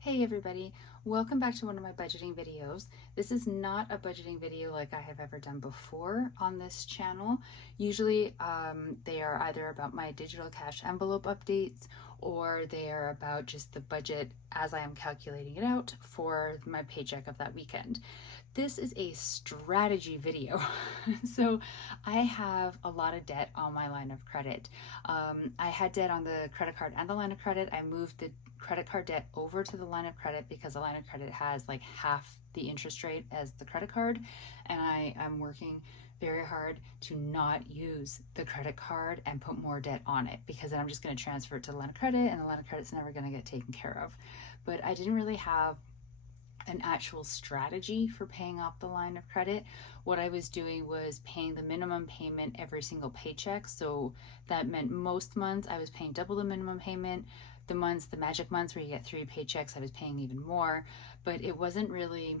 Hey everybody, welcome back to one of my budgeting videos. This is not a budgeting video like I have ever done before on this channel. Usually they are either about my digital cash envelope updates or they are about just the budget as I am calculating it out for my paycheck of that weekend. This is a strategy video. So I have a lot of debt on my line of credit. I had debt on the credit card and the line of credit. I moved the credit card debt over to the line of credit because the line of credit has like half the interest rate as the credit card, and I am working very hard to not use the credit card and put more debt on it, because then I'm just going to transfer it to the line of credit and the line of credit's never going to get taken care of. But I didn't really have an actual strategy for paying off the line of credit. What I was doing was paying the minimum payment every single paycheck. So that meant most months I was paying double the minimum payment. The magic months where you get 3 paychecks, I was paying even more. But it wasn't really,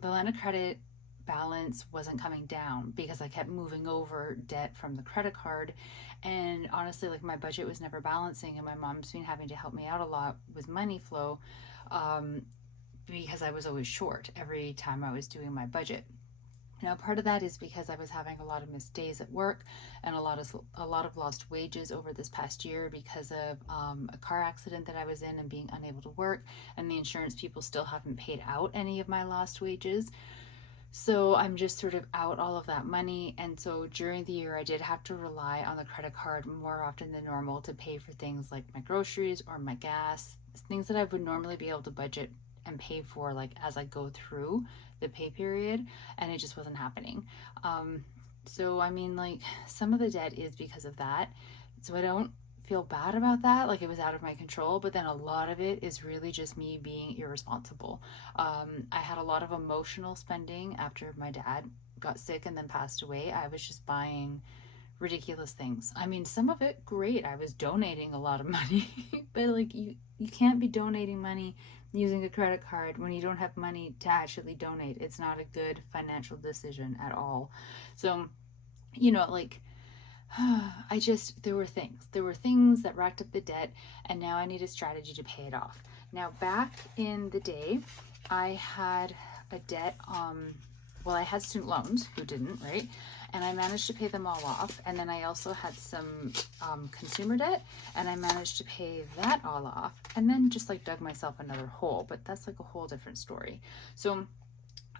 the line of credit balance wasn't coming down because I kept moving over debt from the credit card. And honestly, like, my budget was never balancing, and my mom's been having to help me out a lot with money flow, because I was always short every time I was doing my budget. Now, part of that is because I was having a lot of missed days at work and a lot of lost wages over this past year because of a car accident that I was in and being unable to work, and the insurance people still haven't paid out any of my lost wages. So I'm just sort of out all of that money. And so during the year, I did have to rely on the credit card more often than normal to pay for things like my groceries or my gas, things that I would normally be able to budget and pay for like as I go through the pay period, and it just wasn't happening. So I mean, like, some of the debt is because of that. So I don't feel bad about that, like it was out of my control, but then a lot of it is really just me being irresponsible. I had a lot of emotional spending after my dad got sick and then passed away. I was just buying ridiculous things. I mean, some of it great. I was donating a lot of money, but like, you can't be donating money using a credit card when you don't have money to actually donate. It's not a good financial decision at all. So, like, there were things that racked up the debt, and now I need a strategy to pay it off. Now, back in the day, I had a debt, well, I had student loans, who didn't, right? And I managed to pay them all off. And then I also had some consumer debt, and I managed to pay that all off, and then just like dug myself another hole. But that's like a whole different story. So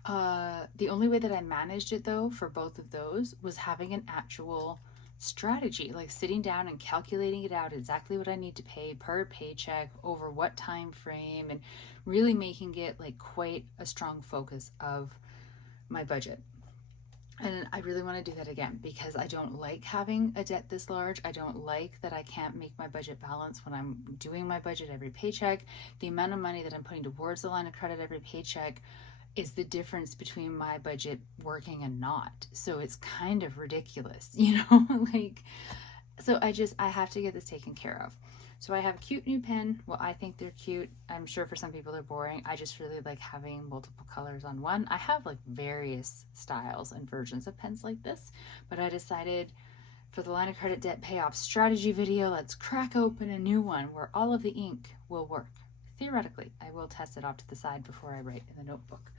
the only way that I managed it, though, for both of those was having an actual strategy, like sitting down and calculating it out exactly what I need to pay per paycheck over what time frame, and really making it like quite a strong focus of my budget. And I really want to do that again because I don't like having a debt this large. I don't like that I can't make my budget balance when I'm doing my budget every paycheck. The amount of money that I'm putting towards the line of credit every paycheck is the difference between my budget working and not. So it's kind of ridiculous, like, so I have to get this taken care of. So I have a cute new pen. Well, I think they're cute. I'm sure for some people they're boring. I just really like having multiple colors on one. I have like various styles and versions of pens like this, but I decided for the line of credit debt payoff strategy video, let's crack open a new one where all of the ink will work. Theoretically, I will test it off to the side before I write in the notebook.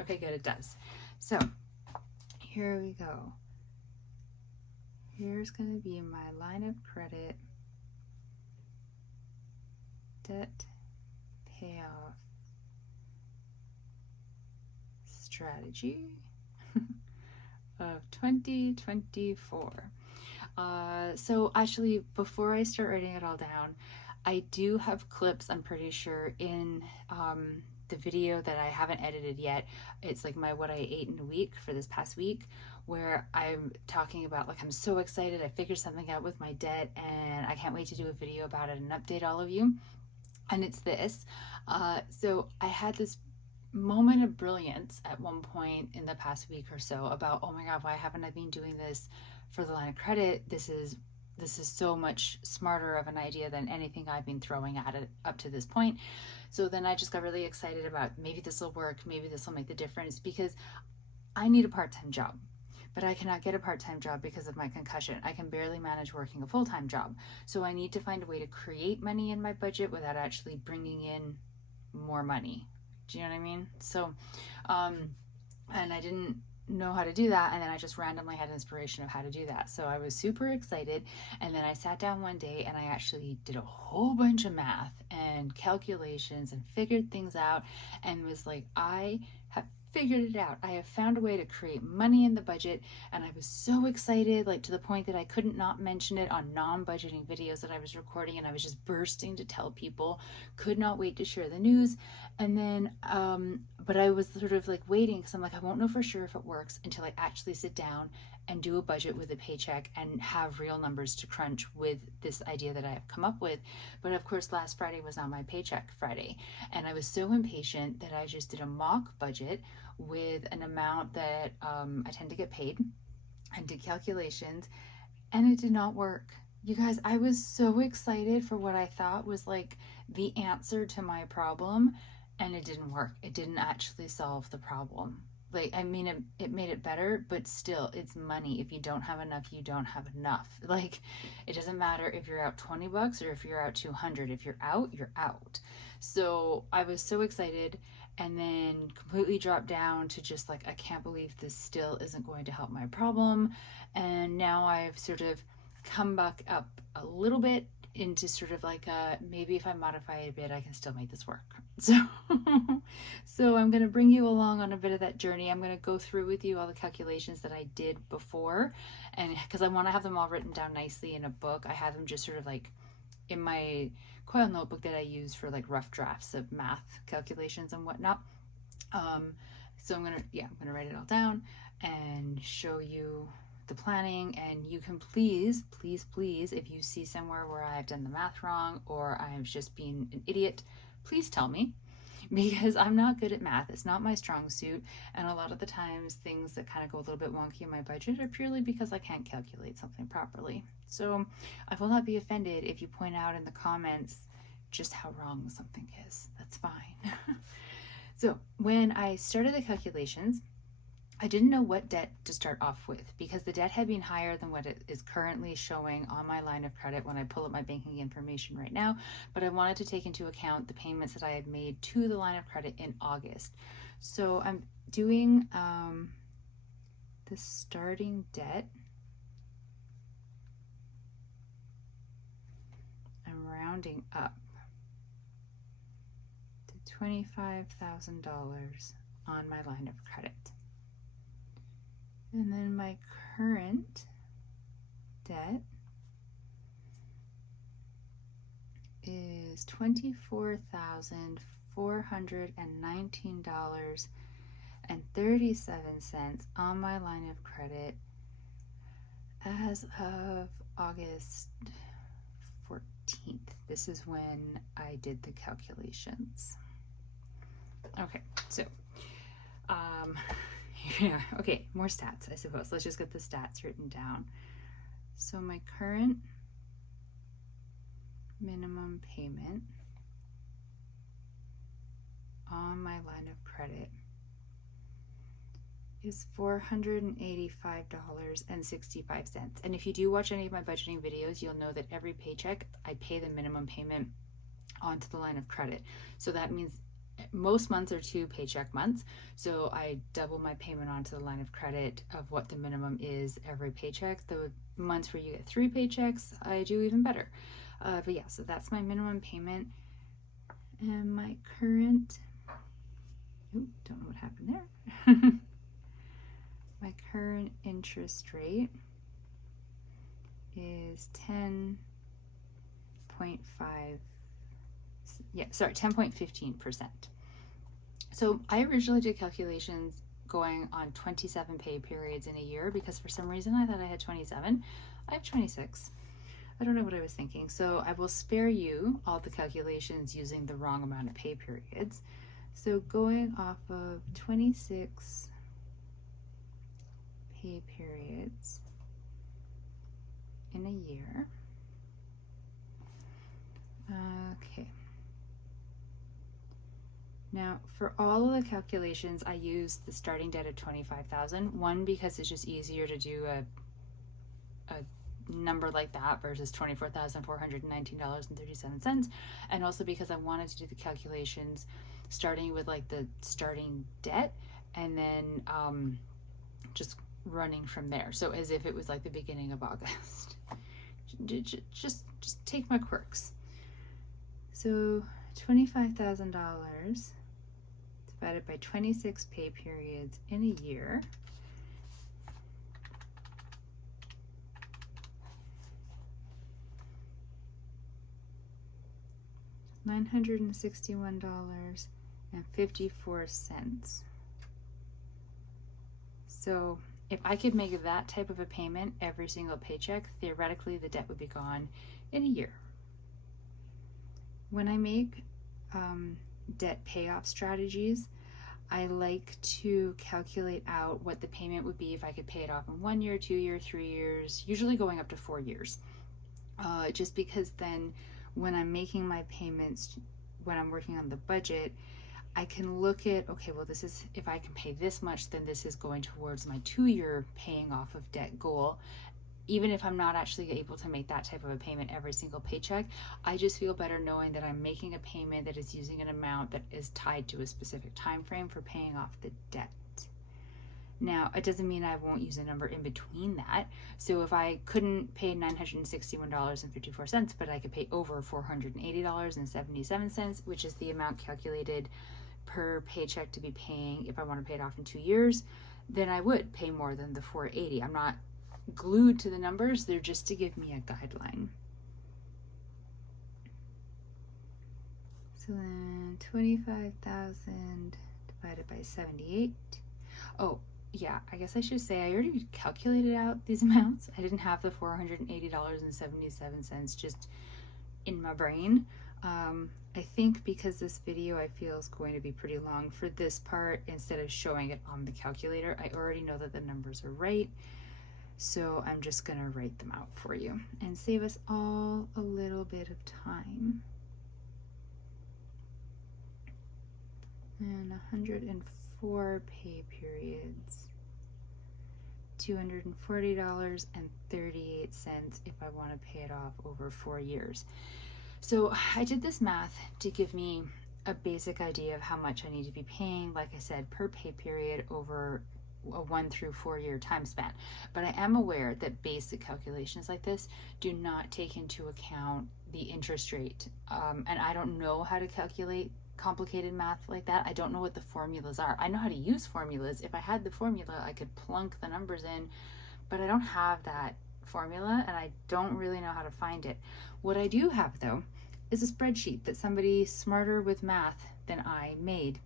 Okay, good, it does. So here we go. Here's going to be my line of credit debt payoff strategy of 2024. So actually, before I start writing it all down, I do have clips, I'm pretty sure, in the video that I haven't edited yet. It's like my what I ate in a week for this past week, where I'm talking about, like, I'm so excited, I figured something out with my debt, and I can't wait to do a video about it and update all of you. And it's this. So I had this moment of brilliance at one point in the past week or so about, oh my God, why haven't I been doing this for the line of credit? This is so much smarter of an idea than anything I've been throwing at it up to this point. So then I just got really excited about, maybe this will work, maybe this will make the difference, because I need a part-time job. But I cannot get a part-time job because of my concussion. I can barely manage working a full-time job. So I need to find a way to create money in my budget without actually bringing in more money. Do you know what I mean? So, and I didn't know how to do that, and then I just randomly had inspiration of how to do that. So I was super excited, and then I sat down one day and I actually did a whole bunch of math and calculations and figured things out, and was like, I have figured it out. I have found a way to create money in the budget, and I was so excited, like to the point that I couldn't not mention it on non-budgeting videos that I was recording, and I was just bursting to tell people, could not wait to share the news. And then but I was sort of like waiting, because I'm like, I won't know for sure if it works until I actually sit down and do a budget with a paycheck and have real numbers to crunch with this idea that I have come up with. But of course, last Friday was not my paycheck Friday, and I was so impatient that I just did a mock budget with an amount that I tend to get paid, and did calculations, and it did not work. You guys, I was so excited for what I thought was like the answer to my problem, and it didn't work. It didn't actually solve the problem. Like, I mean, it made it better, but still, it's money. If you don't have enough, you don't have enough. Like, it doesn't matter if you're out $20 or if you're out 200. If you're out, you're out. So I was so excited, and then completely dropped down to just like, I can't believe this still isn't going to help my problem. And now I've sort of come back up a little bit into sort of like maybe if I modify it a bit, I can still make this work. So so I'm going to bring you along on a bit of that journey. I'm going to go through with you all the calculations that I did before, and because I want to have them all written down nicely in a book. I have them just sort of like in my coil notebook that I use for like rough drafts of math calculations and whatnot. So I'm gonna write it all down and show you the planning, and you can please, if you see somewhere where I've done the math wrong or I've just been an idiot, please tell me, because I'm not good at math. It's not my strong suit, and a lot of the times things that kind of go a little bit wonky in my budget are purely because I can't calculate something properly. So I will not be offended if you point out in the comments just how wrong something is. That's fine. So when I started the calculations, I didn't know what debt to start off with, because the debt had been higher than what it is currently showing on my line of credit when I pull up my banking information right now. But I wanted to take into account the payments that I had made to the line of credit in August. So I'm doing the starting debt. I'm rounding up to $25,000 on my line of credit. And then my current debt is $24,419.37 on my line of credit as of August 14th. This is when I did the calculations. Okay, so yeah, okay, more stats, I suppose. Let's just get the stats written down. So my current minimum payment on my line of credit is $485.65. And if you do watch any of my budgeting videos, you'll know that every paycheck I pay the minimum payment onto the line of credit. So that means most months are 2 paycheck months, so I double my payment onto the line of credit of what the minimum is every paycheck. The months where you get 3 paychecks, I do even better. But yeah, so that's my minimum payment, and my current, don't know what happened there. My current interest rate is 10.15%. So I originally did calculations going on 27 pay periods in a year, because for some reason I thought I had 27. I have 26. I don't know what I was thinking. So I will spare you all the calculations using the wrong amount of pay periods. So going off of 26 pay periods in a year. Okay. Now, for all of the calculations, I use the starting debt of $25,000. One, because it's just easier to do a number like that versus $24,419.37. And also because I wanted to do the calculations starting with like the starting debt and then just running from there. So as if it was like the beginning of August. Just take my quirks. So $25,000 divided by 26 pay periods in a year. $961.54. So if I could make that type of a payment every single paycheck, theoretically the debt would be gone in a year. When I make debt payoff strategies, I like to calculate out what the payment would be if I could pay it off in 1 year, 2 years, 3 years, usually going up to 4 years. Just because then when I'm making my payments, when I'm working on the budget, I can look at, okay, well, this is, if I can pay this much, then this is going towards my 2-year paying off of debt goal. Even if I'm not actually able to make that type of a payment every single paycheck, I just feel better knowing that I'm making a payment that is using an amount that is tied to a specific time frame for paying off the debt. Now, it doesn't mean I won't use a number in between that. So if I couldn't pay $961.54, but I could pay over $480.77, which is the amount calculated per paycheck to be paying if I want to pay it off in 2 years, then I would pay more than the $480. I'm not glued to the numbers, they're just to give me a guideline. So then 25,000 divided by 78. Oh, yeah, I guess I should say I already calculated out these amounts. I didn't have the $480.77 just in my brain. I think because this video I feel is going to be pretty long for this part, instead of showing it on the calculator, I already know that the numbers are right. So I'm just gonna write them out for you and save us all a little bit of time. And 104 pay periods, $240.38 if I want to pay it off over 4 years. So I did this math to give me a basic idea of how much I need to be paying, like I said, per pay period over a 1 through 4 year time span. But I am aware that basic calculations like this do not take into account the interest rate. And I don't know how to calculate complicated math like that. I don't know what the formulas are. I know how to use formulas. If I had the formula, I could plunk the numbers in, but I don't have that formula and I don't really know how to find it. What I do have though is a spreadsheet that somebody smarter with math than I made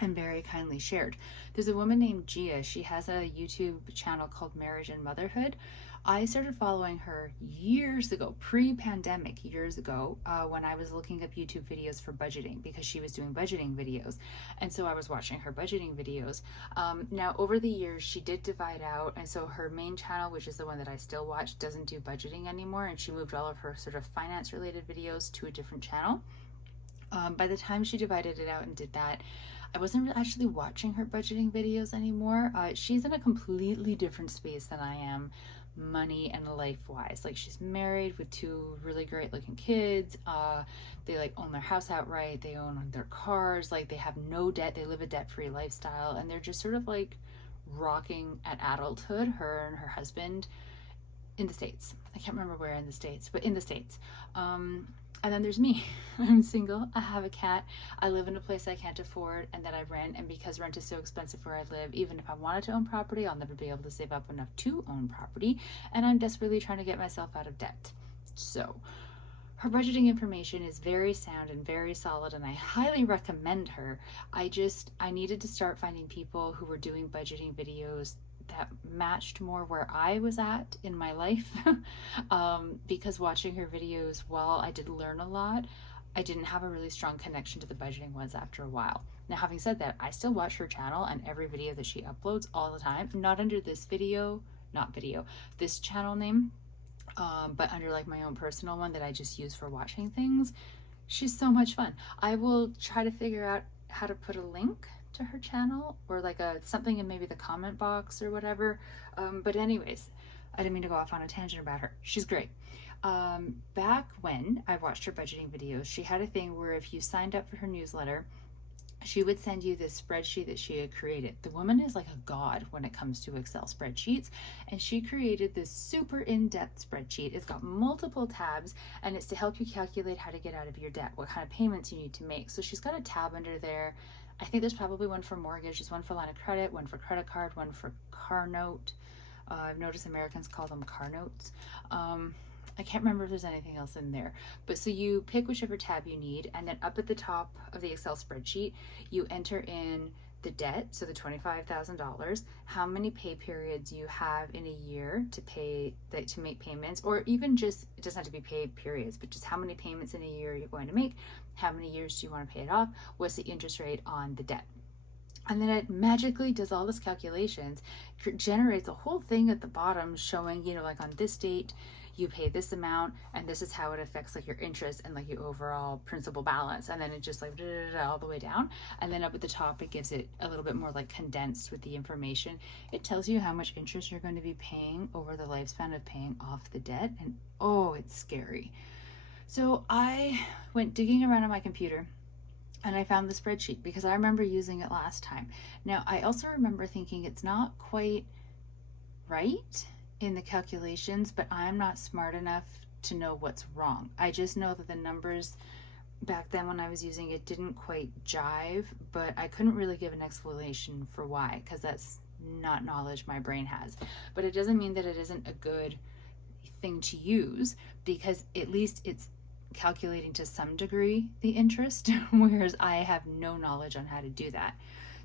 and very kindly shared. There's a woman named Gia. She has a YouTube channel called Marriage and Motherhood. I started following her years ago, pre-pandemic, years ago, when I was looking up YouTube videos for budgeting, because she was doing budgeting videos. And so I was watching her budgeting videos. Now, over the years, she did divide out. And so her main channel, which is the one that I still watch, doesn't do budgeting anymore. And she moved all of her sort of finance related videos to a different channel. By the time she divided it out and did that, I wasn't actually watching her budgeting videos anymore. She's in a completely different space than I am, money and life wise. Like, she's married with 2 really great looking kids. They like own their house outright. They own their cars. Like, they have no debt. They live a debt-free lifestyle, and they're just sort of like rocking at adulthood, her and her husband, in the States. I can't remember where in the States, but in the States. And then there's me. I'm single, I have a cat, I live in a place I can't afford and that I rent, and because rent is so expensive where I live, even if I wanted to own property, I'll never be able to save up enough to own property, and I'm desperately trying to get myself out of debt. So her budgeting information is very sound and very solid, and I highly recommend her. I needed to start finding people who were doing budgeting videos that matched more where I was at in my life. Because watching her videos, while I did learn a lot, I didn't have a really strong connection to the budgeting ones after a while. Now, having said that, I still watch her channel and every video that she uploads all the time, not under this this channel name, but under like my own personal one that I just use for watching things. She's so much fun. I will try to figure out how to put a link to her channel or like something in maybe the comment box or whatever. But anyways, I didn't mean to go off on a tangent about her. She's great. Back when I watched her budgeting videos, she had a thing where if you signed up for her newsletter, she would send you this spreadsheet that she had created. The woman is like a god when it comes to Excel spreadsheets, and she created this super in-depth spreadsheet. It's got multiple tabs, and it's to help you calculate how to get out of your debt, what kind of payments you need to make. So she's got a tab under there. I think there's probably one for mortgage, there's one for line of credit, one for credit card, one for car note. I've noticed Americans call them car notes. I can't remember if there's anything else in there, but so you pick whichever tab you need, and then up at the top of the Excel spreadsheet, you enter in the debt, so the $25,000, how many pay periods you have in a year to pay, to make payments, or even just, it doesn't have to be pay periods, but just how many payments in a year you're going to make, how many years do you want to pay it off, what's the interest rate on the debt. And then it magically does all this calculations, generates a whole thing at the bottom showing, you know, like on this date, you pay this amount, and this is how it affects like your interest and like your overall principal balance. And then it just like all the way down. And then up at the top, it gives it a little bit more like condensed with the information. It tells you how much interest you're going to be paying over the lifespan of paying off the debt. And oh, it's scary. So I went digging around on my computer, and I found the spreadsheet because I remember using it last time. Now, I also remember thinking it's not quite right in the calculations, but I'm not smart enough to know what's wrong. I just know that the numbers back then when I was using it didn't quite jive, but I couldn't really give an explanation for why, because that's not knowledge my brain has. But it doesn't mean that it isn't a good thing to use, because at least it's calculating to some degree the interest, whereas I have no knowledge on how to do that.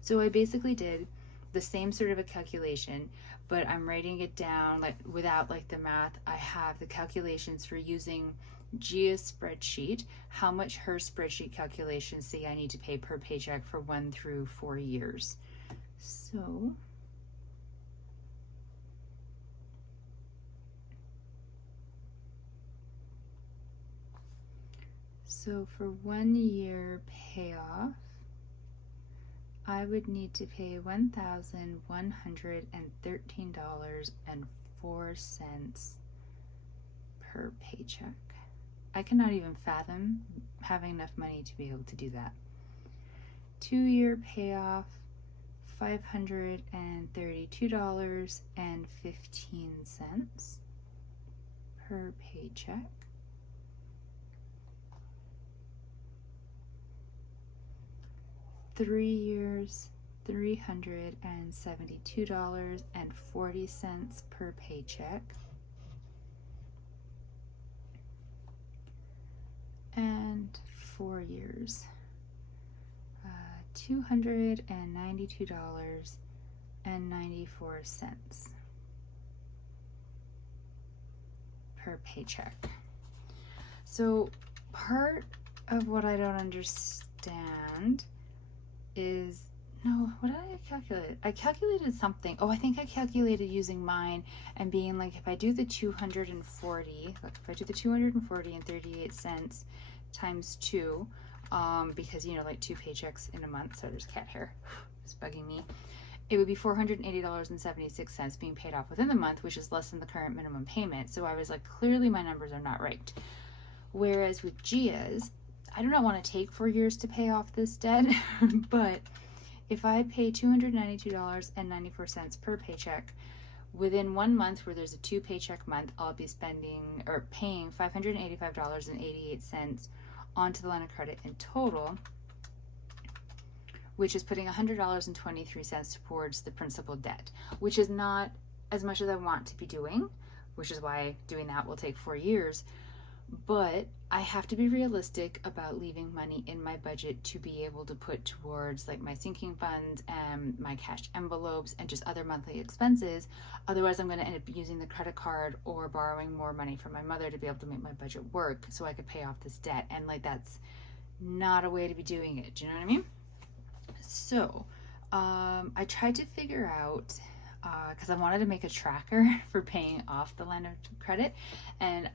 So I basically did the same sort of a calculation, but I'm writing it down like without like the math. I have the calculations for using Gia's spreadsheet, how much her spreadsheet calculations say I need to pay per paycheck for 1 through 4 years. So for 1 year payoff, I would need to pay $1,113.04 per paycheck. I cannot even fathom having enough money to be able to do that. 2 year payoff, $532.15 per paycheck. 3 years, $372.40 per paycheck. And 4 years, $292.94 per paycheck. So part of what I don't understand is, no, what did I calculate? I calculated something. Oh, I think I calculated using mine and being like, if I do the 240, like if I do the 240.38 times 2, because, you know, like 2 paychecks in a month, so there's cat hair, it's bugging me, it would be $480.76 being paid off within the month, which is less than the current minimum payment. So I was like, clearly my numbers are not right. Whereas with Gia's, I do not want to take 4 years to pay off this debt, but if I pay $292.94 per paycheck, within 1 month where there's a 2 paycheck month, I'll be spending or paying $585.88 onto the line of credit in total, which is putting $100.23 towards the principal debt, which is not as much as I want to be doing, which is why doing that will take 4 years. But I have to be realistic about leaving money in my budget to be able to put towards like my sinking funds and my cash envelopes and just other monthly expenses. Otherwise, I'm going to end up using the credit card or borrowing more money from my mother to be able to make my budget work so I could pay off this debt. And like, that's not a way to be doing it. Do you know what I mean? So I tried to figure out, because I wanted to make a tracker for paying off the line of credit, and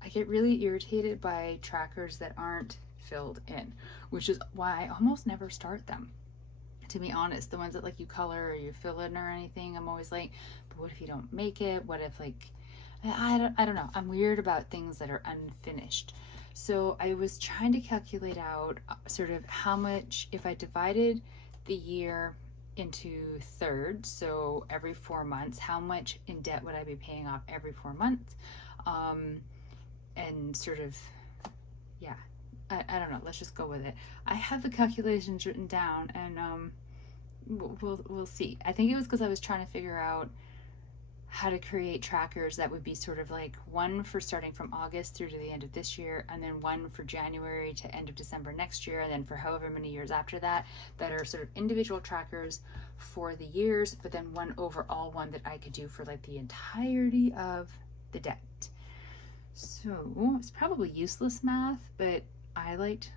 I get really irritated by trackers that aren't filled in, which is why I almost never start them. to be honest. The ones that like you color or you fill in or anything, I'm always like, but what if you don't make it? What if like, I don't know. I'm weird about things that are unfinished. So I was trying to calculate out sort of how much, if I divided the year into thirds, so every 4 months, how much in debt would I be paying off every 4 months? And sort of, yeah, I don't know. Let's just go with it. I have the calculations written down, and we'll see. I think it was because I was trying to figure out how to create trackers that would be sort of like one for starting from August through to the end of this year, and then one for January to end of December next year, and then for however many years after that, that are sort of individual trackers for the years, but then one overall one that I could do for like the entirety of the debt. So it's probably useless math, but I liked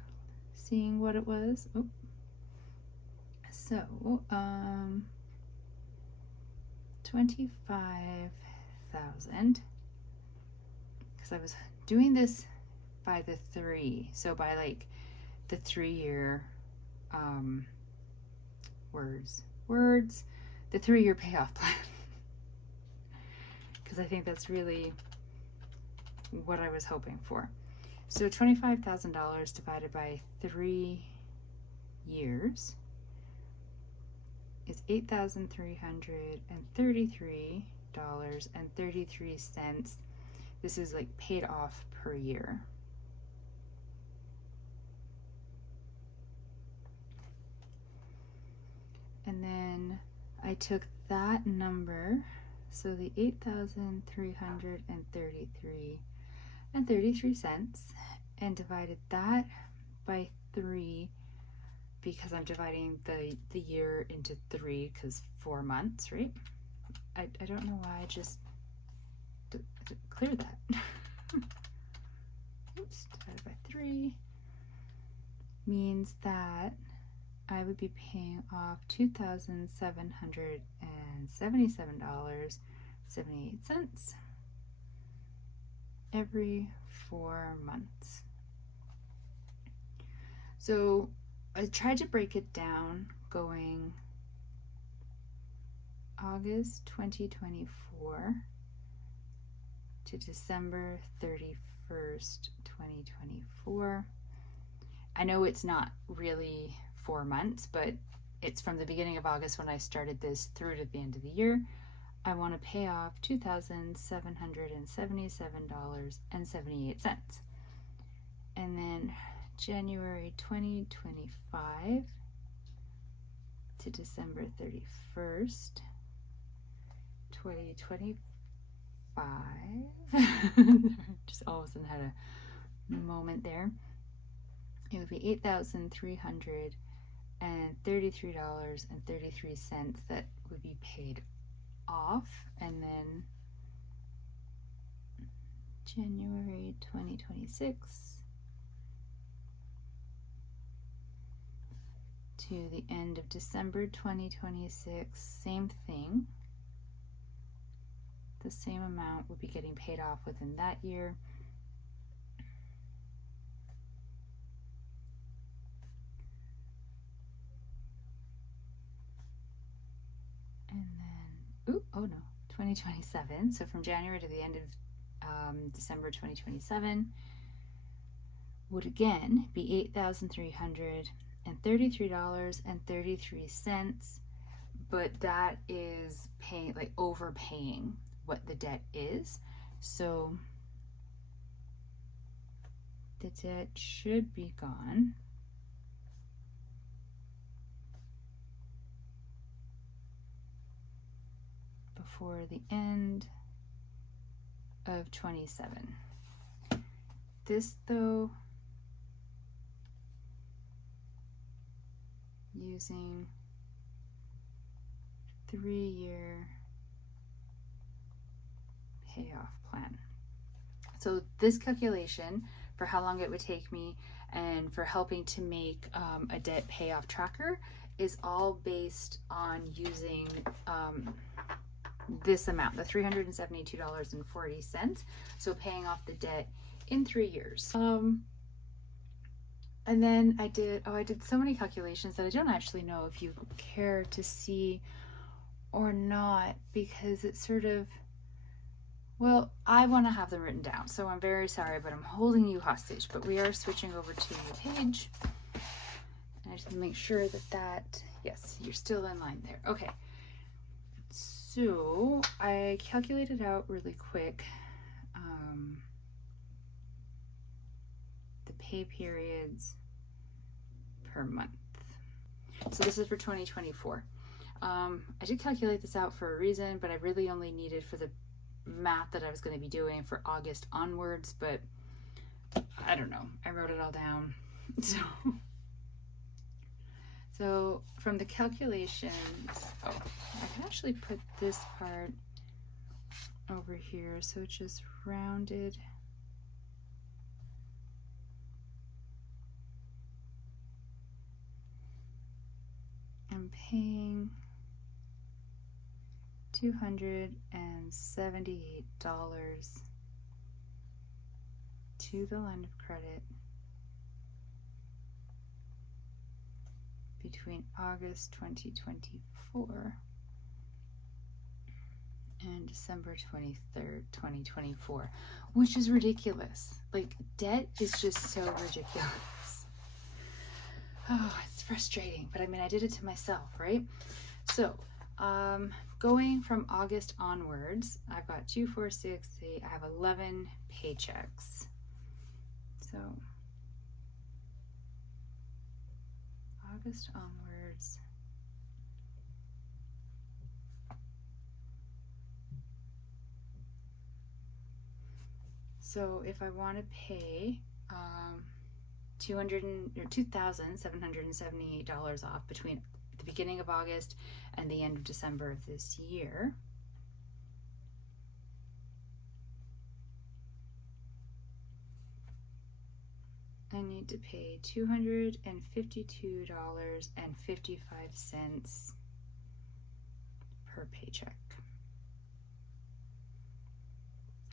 seeing what it was. Oh. So 25,000, because I was doing this by the 3, so by like the 3-year the 3-year payoff plan, because I think that's really what I was hoping for. So $25,000 divided by 3 years is $8,333.33. This is like paid off per year. And then I took that number, so the $8,333.33, and divided that by 3, because I'm dividing the year into 3, because 4 months, right? I don't know why I just clear that. Oops, divided by 3 means that I would be paying off $2,777.78 every 4 months. So I tried to break it down going August 2024 to December 31st, 2024. I know it's not really 4 months, but it's from the beginning of August when I started this through to the end of the year. I want to pay off $2,777.78. And then January 2025 to December 31st, 2025. Just all of a sudden had a moment there. It would be $8,333.33 that would be paid off, and then January 2026 to the end of December 2026, same thing. The same amount would be getting paid off within that year. And then, 2027. So from January to the end of December 2027 would again be $8,333.33, but that is paying, like, overpaying what the debt is. So the debt should be gone before the end of 27. This, though, using 3-year payoff plan. So this calculation for how long it would take me and for helping to make a debt payoff tracker is all based on using this amount, the $372.40. So paying off the debt in 3 years. And then I did so many calculations that I don't actually know if you care to see or not, because it's sort of, well, I want to have them written down, so I'm very sorry, but I'm holding you hostage. But we are switching over to your page. And I just make sure that, yes, you're still in line there. Okay. So I calculated out really quick the pay periods per month. So this is for 2024. I did calculate this out for a reason, but I really only needed for the math that I was going to be doing for August onwards, but I don't know. I wrote it all down. So from the calculations, I can actually put this part over here, so it's just rounded. I'm paying $278 to the line of credit between August 2024 and December 23rd, 2024, which is ridiculous. Like, debt is just so ridiculous. Oh, it's frustrating, but I mean, I did it to myself, right? So, going from August onwards, I've got 2, 4, 6, 8, I have 11 paychecks. So, August onwards. So if I want to pay $2,778 off between the beginning of August and the end of December of this year, I need to pay $252.55 per paycheck.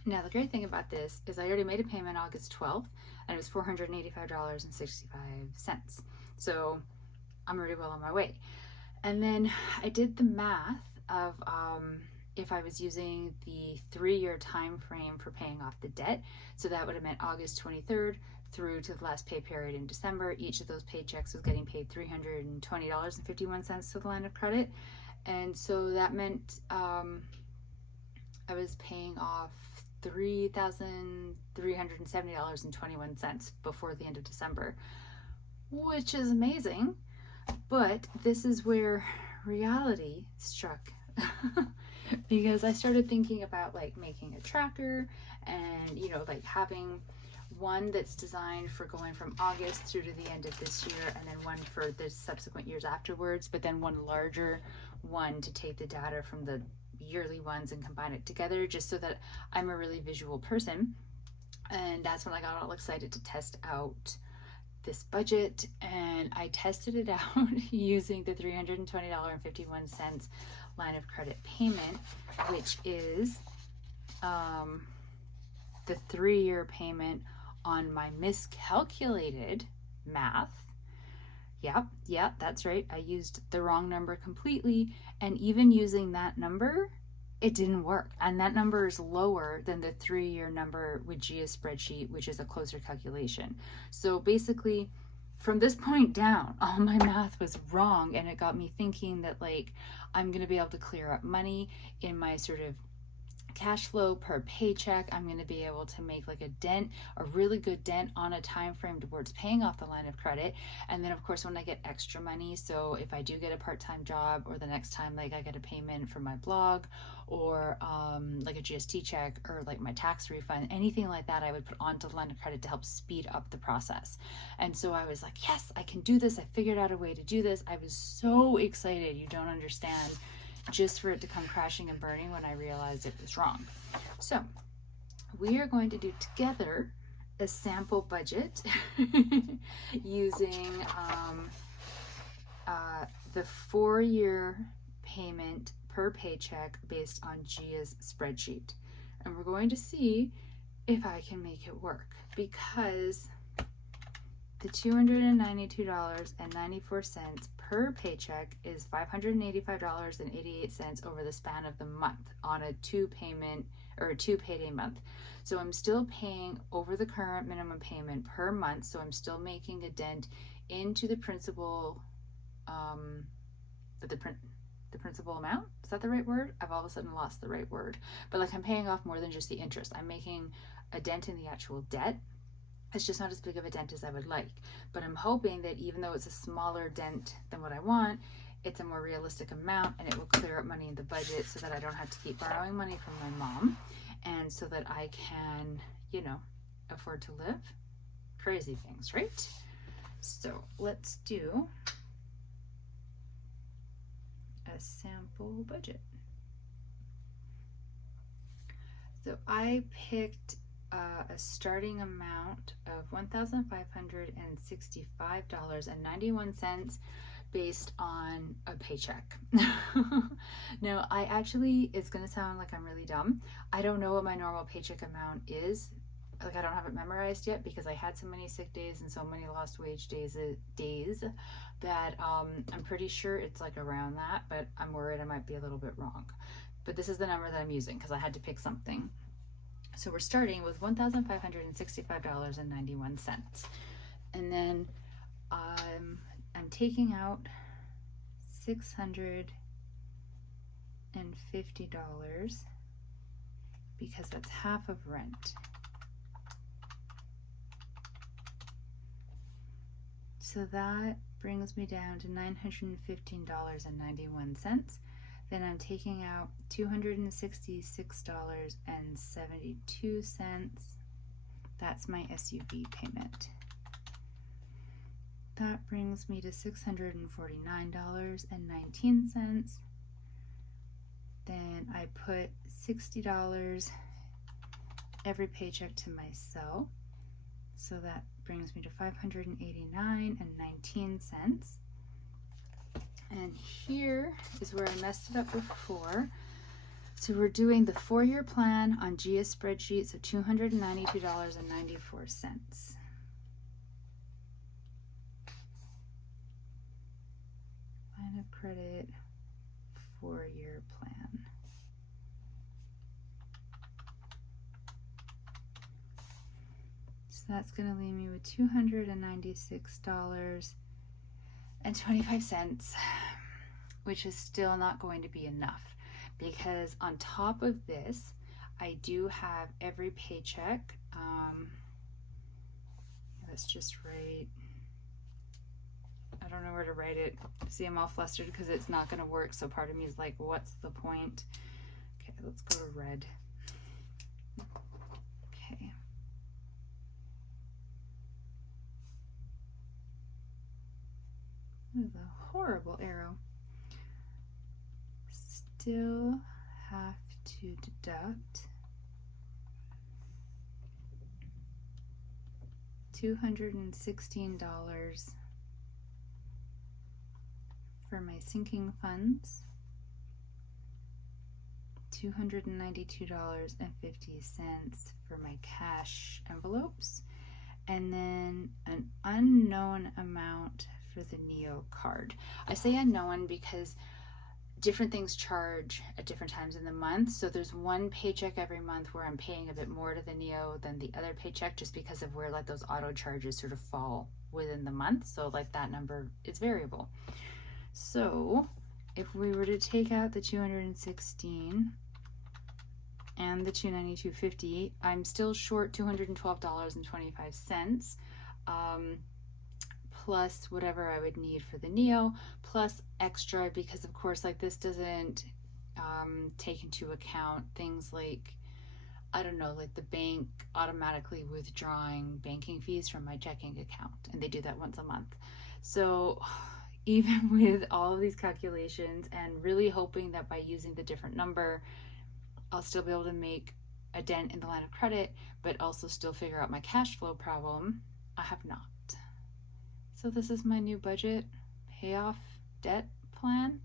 Now, the great thing about this is I already made a payment August 12th, and it was $485.65. So I'm already well on my way. And then I did the math of if I was using the 3-year time frame for paying off the debt. So that would have meant August 23rd through to the last pay period in December. Each of those paychecks was getting paid $320.51 to the line of credit. And so that meant I was paying off $3,370.21 before the end of December, which is amazing. But this is where reality struck because I started thinking about like making a tracker and, you know, like having one that's designed for going from August through to the end of this year, and then one for the subsequent years afterwards, but then one larger one to take the data from the yearly ones and combine it together, just so that I'm a really visual person. And that's when I got all excited to test out this budget, and I tested it out using the $320.51 line of credit payment, which is the 3-year payment on my miscalculated math. Yeah, that's right. I used the wrong number completely, and even using that number, it didn't work. And that number is lower than the 3-year number with Gia's spreadsheet, which is a closer calculation. So basically, from this point down, all my math was wrong, and it got me thinking that like I'm going to be able to clear up money in my sort of cash flow per paycheck. I'm going to be able to make like a really good dent on a time frame towards paying off the line of credit. And then of course when I get extra money, so if I do get a part-time job, or the next time like I get a payment from my blog, or like a GST check, or like my tax refund, anything like that, I would put onto the line of credit to help speed up the process. And so I was like, yes, I can do this. I figured out a way to do this. I was so excited, you don't understand, just for it to come crashing and burning when I realized it was wrong. So we are going to do together a sample budget using the 4-year payment per paycheck based on Gia's spreadsheet. And we're going to see if I can make it work, because the $292.94 per paycheck is $585.88 over the span of the month on a two payday month. So I'm still paying over the current minimum payment per month. So I'm still making a dent into the principal, the principal amount. Is that the right word? I've all of a sudden lost the right word. But like I'm paying off more than just the interest. I'm making a dent in the actual debt. It's just not as big of a dent as I would like. But I'm hoping that even though it's a smaller dent than what I want, it's a more realistic amount and it will clear up money in the budget so that I don't have to keep borrowing money from my mom, and so that I can, you know, afford to live. Crazy things, right? So let's do a sample budget. So I picked a starting amount of $1,565.91 based on a paycheck. No, it's gonna sound like I'm really dumb. I don't know what my normal paycheck amount is. Like I don't have it memorized yet because I had so many sick days and so many lost wage days that I'm pretty sure it's like around that, but I'm worried I might be a little bit wrong. But this is the number that I'm using because I had to pick something. So we're starting with $1,565.91. And then I'm taking out $650 because that's half of rent. So that brings me down to $915.91. Then I'm taking out $266.72. That's my SUV payment. That brings me to $649.19. Then I put $60 every paycheck to myself. So that brings me to $589.19. And here is where I messed it up before. So we're doing the 4-year plan on GS spreadsheet, so $292.94. Line of credit, 4-year plan. So that's going to leave me with $296.25, which is still not going to be enough because on top of this, I do have every paycheck. Let's just write. I don't know where to write it. See, I'm all flustered because it's not going to work. So part of me is like, what's the point? Okay, let's go to red. Okay. That is a horrible arrow. Still have to deduct $216 for my sinking funds, $292.50 for my cash envelopes, and then an unknown amount for the Neo card. I say unknown because different things charge at different times in the month. So there's one paycheck every month where I'm paying a bit more to the Neo than the other paycheck just because of where like those auto charges sort of fall within the month. So like that number is variable. So if we were to take out the 216 and the 292.50, I'm still short $212.25, plus whatever I would need for the Neo, plus extra because of course like this doesn't take into account things like, I don't know, like the bank automatically withdrawing banking fees from my checking account, and they do that once a month. So even with all of these calculations and really hoping that by using the different number, I'll still be able to make a dent in the line of credit, but also still figure out my cash flow problem, I have not. So this is my new budget payoff debt plan.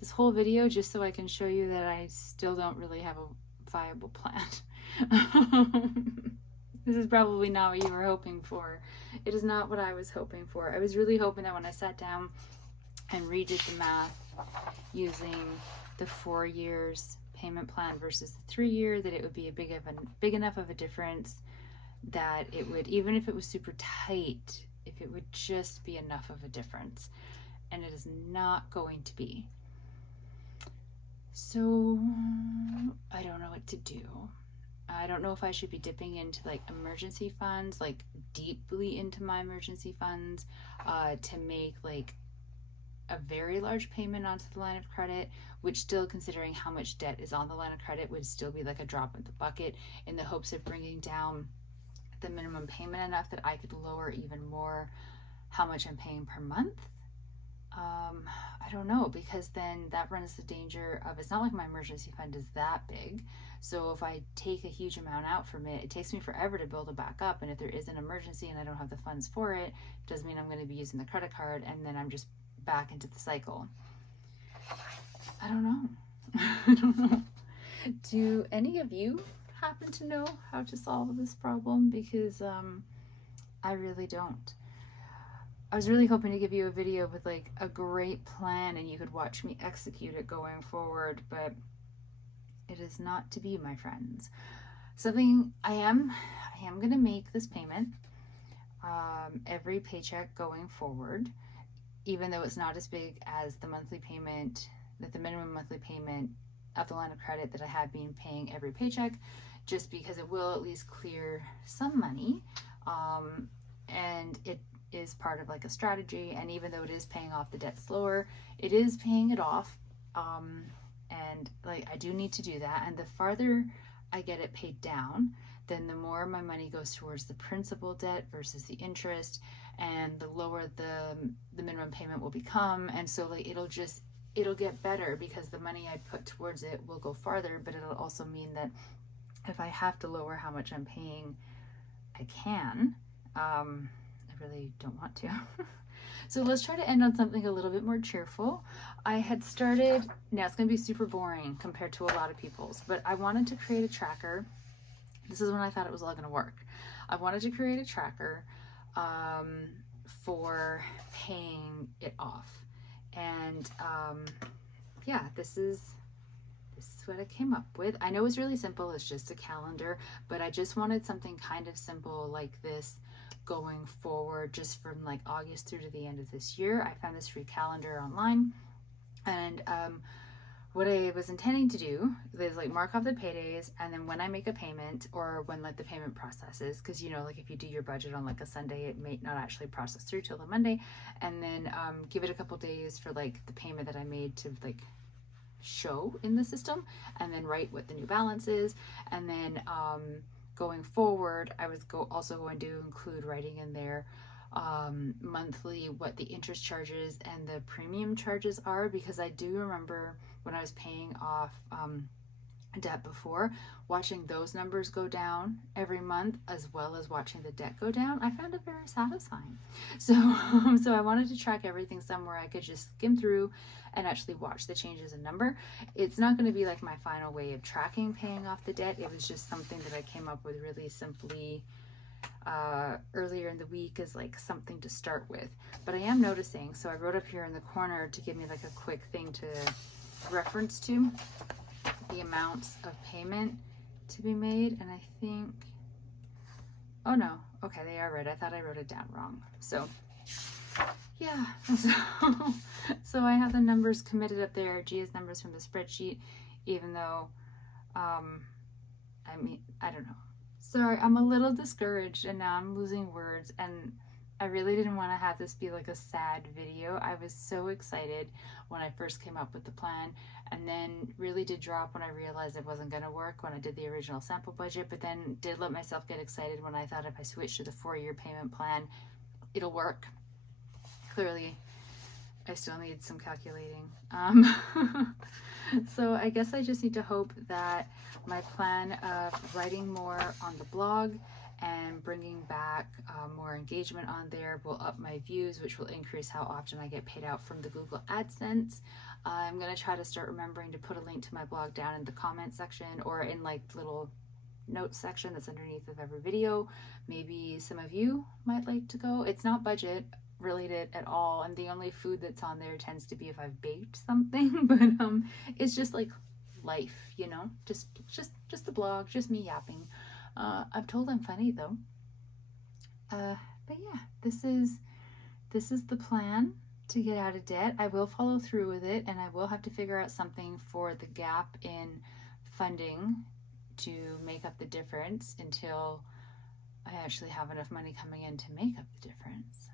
This whole video just so I can show you that I still don't really have a viable plan. This is probably not what you were hoping for. It is not what I was hoping for. I was really hoping that when I sat down and redid the math using the 4 years payment plan versus the 3 year, that it would be big enough of a difference that it would, even if it was super tight, if it would just be enough of a difference. And it is not going to be. So I don't know what to do. I don't know if I should be dipping into like emergency funds, like deeply into my emergency funds, to make like a very large payment onto the line of credit, which still, considering how much debt is on the line of credit, would still be like a drop in the bucket, in the hopes of bringing down the minimum payment enough that I could lower even more how much I'm paying per month. I don't know, because then that runs the danger of, it's not like my emergency fund is that big. So if I take a huge amount out from it, it takes me forever to build it back up. And if there is an emergency and I don't have the funds for it, it does mean I'm going to be using the credit card, and then I'm just back into the cycle. I don't know. I don't know. Do any of you happen to know how to solve this problem? Because I really don't. I was really hoping to give you a video with like a great plan and you could watch me execute it going forward, but it is not to be, my friends. Something I am going to make this payment every paycheck going forward, even though it's not as big as the monthly payment, that the minimum monthly payment of the line of credit that I have been paying every paycheck, just because it will at least clear some money. And it is part of like a strategy, and even though it is paying off the debt slower, it is paying it off, and like I do need to do that. And the farther I get it paid down, then the more my money goes towards the principal debt versus the interest, and the lower the minimum payment will become. And so like it'll get better, because the money I put towards it will go farther, but it'll also mean that if I have to lower how much I'm paying, I can. I really don't want to. So let's try to end on something a little bit more cheerful. I had started, now it's going to be super boring compared to a lot of people's, but I wanted to create a tracker. This is when I thought it was all going to work. I wanted to create a tracker for paying it off. And yeah, this is what I came up with. I know it's really simple. It's just a calendar, but I just wanted something kind of simple like this going forward, just from like August through to the end of this year. I found this free calendar online, and what I was intending to do is like mark off the paydays, and then when I make a payment, or when like the payment processes, because you know, like if you do your budget on like a Sunday, it may not actually process through till the Monday, and then give it a couple days for like the payment that I made to like show in the system, and then write what the new balance is. And then going forward, I was also going to include writing in there monthly what the interest charges and the premium charges are, because I do remember when I was paying off debt before, watching those numbers go down every month, as well as watching the debt go down. I found it very satisfying. So so I wanted to track everything somewhere I could just skim through and actually watch the changes in number. It's not going to be like my final way of tracking paying off the debt. It was just something that I came up with really simply earlier in the week as like something to start with. But I am noticing, so I wrote up here in the corner to give me like a quick thing to reference to the amounts of payment to be made. And I think, oh no, okay, they are right. I thought I wrote it down wrong. So yeah, so I have the numbers committed up there, Gia's numbers from the spreadsheet, even though, I mean, I don't know. Sorry, I'm a little discouraged, and now I'm losing words, and I really didn't want to have this be like a sad video. I was so excited when I first came up with the plan, and then really did drop when I realized it wasn't going to work when I did the original sample budget, but then did let myself get excited when I thought if I switched to the 4-year payment plan, it'll work. Clearly, I still need some calculating. So I guess I just need to hope that my plan of writing more on the blog and bringing back more engagement on there will up my views, which will increase how often I get paid out from the Google AdSense. I'm going to try to start remembering to put a link to my blog down in the comment section, or in like little notes section that's underneath of every video. Maybe some of you might like to go. It's not budget related at all, and the only food that's on there tends to be if I've baked something, but it's just like life, you know, just a blog, just me yapping. I'm told I'm funny though. But yeah, this is the plan to get out of debt. I will follow through with it, and I will have to figure out something for the gap in funding to make up the difference until I actually have enough money coming in to make up the difference.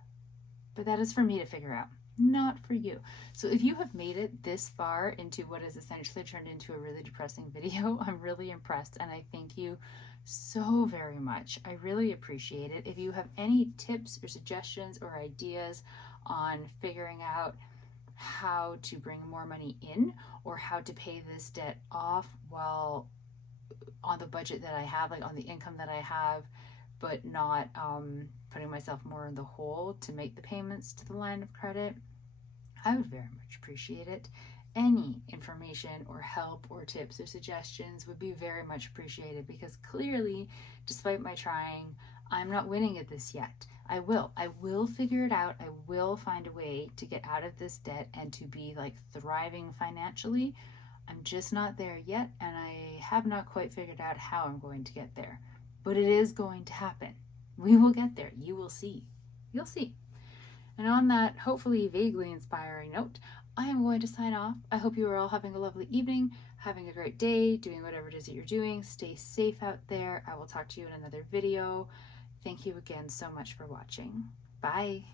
But that is for me to figure out, not for you. So if you have made it this far into what is essentially turned into a really depressing video, I'm really impressed, and I thank you so very much. I really appreciate it. If you have any tips or suggestions or ideas on figuring out how to bring more money in or how to pay this debt off while on the budget that I have, like on the income that I have, but not putting myself more in the hole to make the payments to the line of credit, I would very much appreciate it. Any information or help or tips or suggestions would be very much appreciated, because clearly, despite my trying, I'm not winning at this yet. I will figure it out. I will find a way to get out of this debt and to be like thriving financially. I'm just not there yet, and I have not quite figured out how I'm going to get there. But it is going to happen. We will get there. You will see. You'll see. And on that hopefully vaguely inspiring note, I am going to sign off. I hope you are all having a lovely evening, having a great day, doing whatever it is that you're doing. Stay safe out there. I will talk to you in another video. Thank you again so much for watching. Bye.